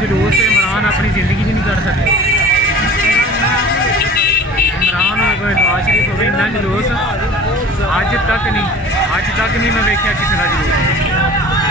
जलूस से इमरान अपनी जिंदगी नहीं कर सके। इमरान हो गए, नवाज शरीफ हो गए, इन्ना जलूस अज तक नहीं मैं वेख्या किसी का जलूस।